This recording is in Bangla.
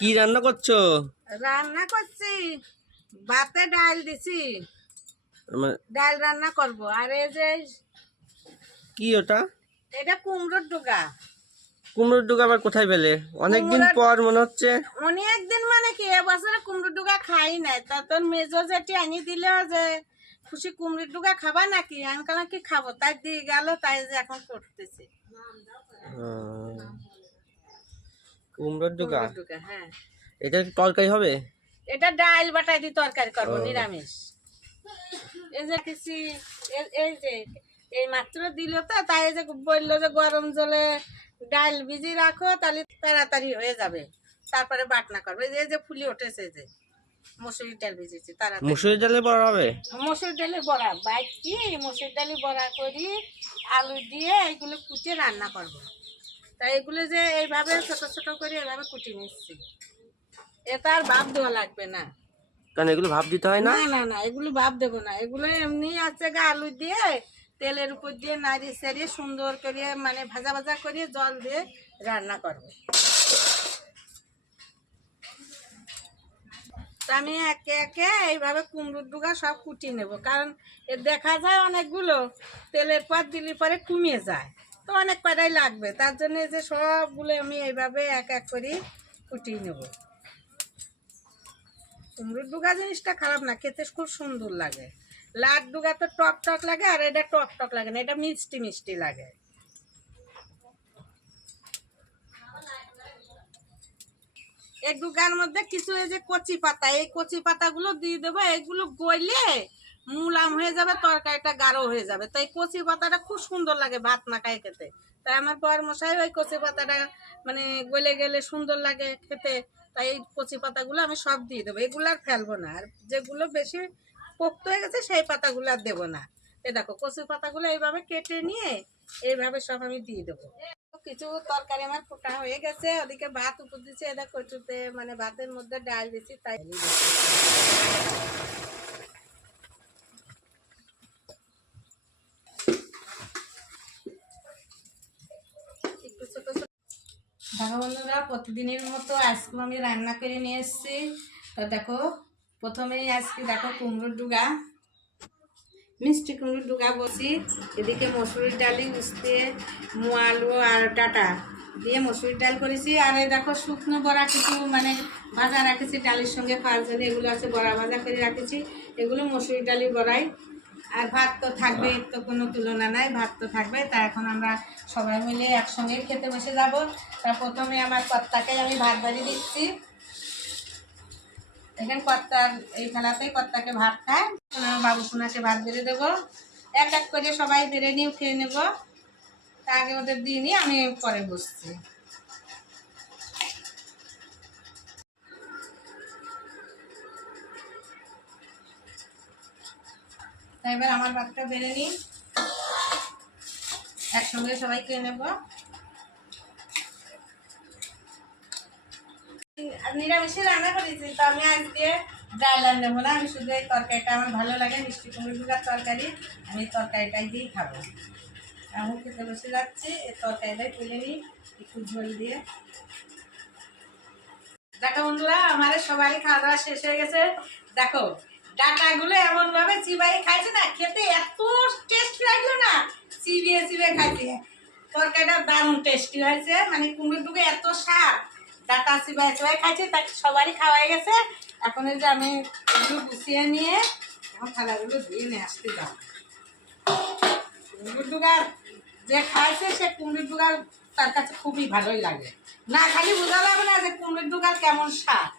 কি রান্না করছো? রান্না করছি, ভাতে ডাল দিছি। ডাল রান্না করব। আর এই যে কি ওটা? এটা কুমড়োর ডুগা। কুমড়োর ডুগা আবার কোথায় পেলে? অনেকদিন কুমড়োর পর মনে হচ্ছে। অনেকদিন মানে কি, এবছরে কুমড়োর ডুগা খাই নাই। তা তোর মেজো যেটি আনি দিল যে খুশি কুমড়োর ডুগা খাবা নাকি, আমি কালাম কি খাবো, তাই দিয়ে গেল, তাই যে এখন করতেছি কুমড়োর ডুগা। কুমড়োর ডুগা। হ্যাঁ, এটা কি তরকারি হবে? এটা ডাল বাটাই দিয়ে তরকারি করবো, ও। নিরামিষ। এই যে কিছু এই যে এই মাত্র দিল, তো তাই যে বললো যে গরম জলে ডাল ভিজিয়ে রাখো, তাহলে তাড়াতাড়ি হয়ে যাবে, তারপরে বাটনা করবে। এই যে ফুলি উঠেছে, যে মসুরি ডাল ভিজেছি তাড়াতাড়ি। মুসুরি ডালে বড় হবে? মসুর ডালে বড়া বাইটি, মসুর ডালে বড়া করি, আলু দিয়ে এইগুলো কুচে রান্না করব। তাই এগুলো যে এইভাবে ছোট ছোট করে এইভাবে কুটি নিচ্ছি, এটা আর ভাপ দেওয়া লাগবে না। কারণ এগুলো ভাপ দিতে হয় না? না না না, এগুলো ভাপ দেবো না। এগুলো এমনি আছে গা, আলু দিয়ে তেলের উপর দিয়ে নাড়িয়ে সারিয়ে সুন্দর করে মানে ভাজা ভাজা করে জল দিয়ে রান্না করবো। তা আমি একে একে এইভাবে কুমড়োর ডুগা সব কুটি নেব, কারণ এ দেখা যায় অনেকগুলো তেলের পর দিলে পরে কমিয়ে যায়, তো অনেক কয়টাই লাগবে। তার জন্য এই যে সবগুলো আমি এইভাবে এক এক করে কুটিয়ে নেব। কুমড়োর ডুগা জিনিসটা খারাপ না, খেতে খুব সুন্দর লাগে। লাড ডুগা তো টক টক লাগে, আর এটা টক টক লাগে না, এটা মিষ্টি মিষ্টি লাগে। এই ডুগার মধ্যে কিছু এই যে কচি পাতা, এই কচি পাতাগুলো দিয়ে দেবো। এগুলো গইলে মুলাম হয়ে যাবে, তরকারিটা গাঢ় হয়ে যাবে। তাই কচি পাতাটা খুব সুন্দর লাগে ভাত মাখায় খেতে। তাই আমার বর মশাই ওই কচি পাতাটা মানে গলে গেলে সুন্দর লাগে খেতে। তাই এই কচি পাতাগুলো আমি সব দিয়ে দেবো, এগুলো আর ফেলবো না। আর যেগুলো বেশি পোক্ত হয়ে গেছে সেই পাতাগুলো আর দেবো না। এ দেখো কচি পাতাগুলো এইভাবে কেটে নিয়ে এইভাবে সব আমি দিয়ে দেবো। কিছু তরকারি আমার ফোটা হয়ে গেছে, ওদিকে ভাত উপর দিচ্ছে, এটা কচুতে মানে ভাতের মধ্যে ডাল দিচ্ছি। তাই একটু ছোট ছোট। দেখো বন্ধুরা, প্রতিদিনের মতো আজকে আমি রান্না করে নিয়ে এসেছি। তো দেখো, প্রথমেই আজকে দেখো কুমড়োর ডুগা, মিষ্টি কুমড়োর ডুগা বসি। এদিকে মসুরির ডালি উস্তে আলু আর ডাটা দিয়ে মসুরির ডাল করেছি। আর এই দেখো শুকনো বড়া কিছু মানে ভাজা রাখেছি ডালের সঙ্গে খাওয়ার জন্য, এগুলো আছে বড়া ভাজা করে রাখেছি, এগুলো মসুরির ডালি বড়াই। আর ভাত তো থাকবে, এর তো কোনো তুলনা নাই, ভাত তো থাকবে। তা এখন আমরা সবাই মিলে একসঙ্গে খেতে বসে যাব। তা প্রথমে আমার কর্তাকে আমি ভাত বাড়ি দিচ্ছি। এখানে কর্তার এই খেলাতেই কর্তাকে ভাত খায়, বাবু সোনাকে ভাত বেড়ে দেবো। এক এক করে সবাই বেড়ে নিয়ে খেয়ে নেব। তা আগে ওদের দিয়ে নিয়ে আমি পরে বসছি। তাই এবার আমার ভাতটা বেড়ে নিই, একসঙ্গে সবাই খেয়ে নেব। নিরামিষে রান্না করেছি, তো আমি আজকে ডাল আর নেবো না। আমি শুধু এই তরকারিটা আমার ভালো লাগে, মিষ্টি কুমড়ো ডুগার তরকারি, আমি তরকারিটাই দিয়েই খাবো। এখন খেতে বসে যাচ্ছি, এই তরকারিটাই তুলে নিই একটু ঝোল দিয়ে। দেখো বন্ধুরা, আমাদের সবাই খাওয়া দাওয়া শেষ হয়ে গেছে। দেখো ডাটাগুলো এমন ভাবে চিবাই খাইছে না, খেতে এত টেস্ট লাগলো না, চিবিয়ে চিবিয়ে খাইছে। তরকারিটা দারুণ টেস্টি হয়েছে, মানে কুমড়ো ডুবে এত স্বাদ, ডাটা চিবাই চিবাই খাইছে, তাকে সবারই খাওয়াই গেছে। এখন এই যে আমি একটু গুছিয়ে নিয়ে এখন থালাগুলো ধুয়ে নিয়ে আসতে যাবো। কুমড়ো ডুগার যে খাইছে সে কুমড়ো ডুগার তার কাছে খুবই ভালোই লাগে, না খালি বোঝা যাবে না যে কুমড়োর ডুগার কেমন স্বাদ।